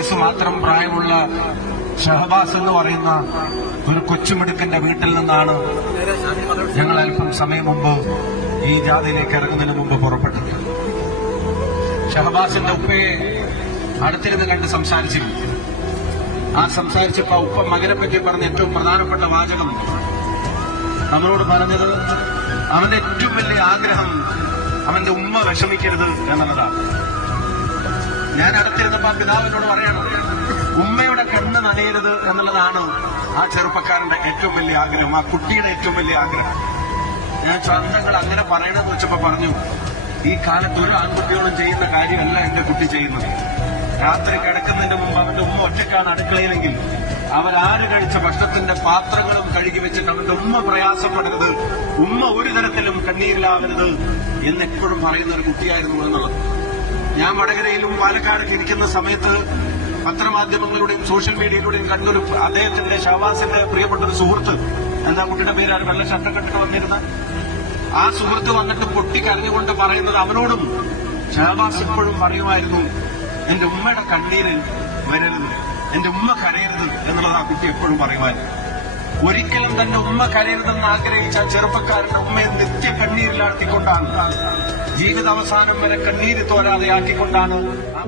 വയസ്സ് മാത്രം പ്രായമുള്ള ഷഹബാസ് എന്ന് പറയുന്ന ഒരു കൊച്ചുമിടുക്കന്റെ വീട്ടിൽ നിന്നാണ് ഞങ്ങൾ അല്പം സമയം മുമ്പ് ഈ ജാഥയിലേക്ക് ഇറങ്ങുന്നതിന് മുമ്പ് പുറപ്പെട്ടത്. ഷഹബാസിന്റെ ഉപ്പയെ അടുത്തിരുന്ന് കണ്ട് സംസാരിച്ചിരുന്നു. ആ സംസാരിച്ചപ്പോ ഉപ്പ മകനെ പറ്റി പറഞ്ഞ ഏറ്റവും പ്രധാനപ്പെട്ട വാചകം നമ്മളോട് പറഞ്ഞത് അവന്റെ ഏറ്റവും വലിയ ആഗ്രഹം അവന്റെ ഉമ്മ വിഷമിക്കരുത് എന്നുള്ളതാണ്. ഞാൻ അടുത്തിരുന്നപ്പോ ആ പിതാവിനോട് പറയണം, ഉമ്മയുടെ കണ്ണ് നനയരുത് എന്നുള്ളതാണ് ആ ചെറുപ്പക്കാരന്റെ ഏറ്റവും വലിയ ആഗ്രഹം, ആ കുട്ടിയുടെ ഏറ്റവും വലിയ ആഗ്രഹം. ഞാൻ ചന്തങ്ങൾ അങ്ങനെ പറയണമെന്ന് വെച്ചപ്പോ പറഞ്ഞു, ഈ കാലത്ത് ഒരു ആൺകുട്ടിയോടും ചെയ്യുന്ന കാര്യമല്ല എന്റെ കുട്ടി ചെയ്യുന്നത്. രാത്രി കിടക്കുന്നതിന് മുമ്പ് അവന്റെ ഉമ്മ ഒറ്റയ്ക്കാണ് അടുക്കളയിലെങ്കിൽ അവരാര് കഴിച്ച ഭക്ഷണത്തിന്റെ പാത്രങ്ങളും കഴുകി വെച്ചിട്ട് അവന്റെ ഉമ്മ പ്രയാസപ്പെടരുത്, ഉമ്മ ഒരു തരത്തിലും കണ്ണീരിലാവരുത് എന്നെപ്പോഴും പറയുന്ന ഒരു കുട്ടിയായിരുന്നു എന്നുള്ളത്. ഞാൻ വടകരയിലും പാലക്കാടൊക്കെ ഇരിക്കുന്ന സമയത്ത് പത്രമാധ്യമങ്ങളുടെയും സോഷ്യൽ മീഡിയയിലൂടെയും കണ്ടൊരു അദ്ദേഹത്തിന്റെ ഷഹബാസിന്റെ പ്രിയപ്പെട്ട ഒരു സുഹൃത്ത്, എന്താ കുട്ടിയുടെ പേരാണ്, വെള്ള ഷർട്ടൊക്കെ ഇട്ടിട്ട് വന്നിരുന്ന ആ സുഹൃത്ത് വന്നിട്ട് പൊട്ടിക്കരഞ്ഞുകൊണ്ട് പറയുന്നത് അവനോടും ഷഹബാസ് എപ്പോഴും പറയുമായിരുന്നു, എന്റെ ഉമ്മയുടെ കണ്ണീര് വരരുത്, എന്റെ ഉമ്മ കരയരുത് എന്നുള്ളത് ആ കുട്ടി എപ്പോഴും പറയുമായിരുന്നു. ഒരിക്കലും തന്റെ ഉമ്മ കരയരുതെന്ന് ആഗ്രഹിച്ച ചെറുപ്പക്കാരന്റെ ഉമ്മയെ നിത്യ കണ്ണീരിലാഴ്ത്തിക്കൊണ്ടാണ്, ജീവിതാവസാനം വരെ കണ്ണീര് തോരാതെ ആക്കിക്കൊണ്ടാണ് ആ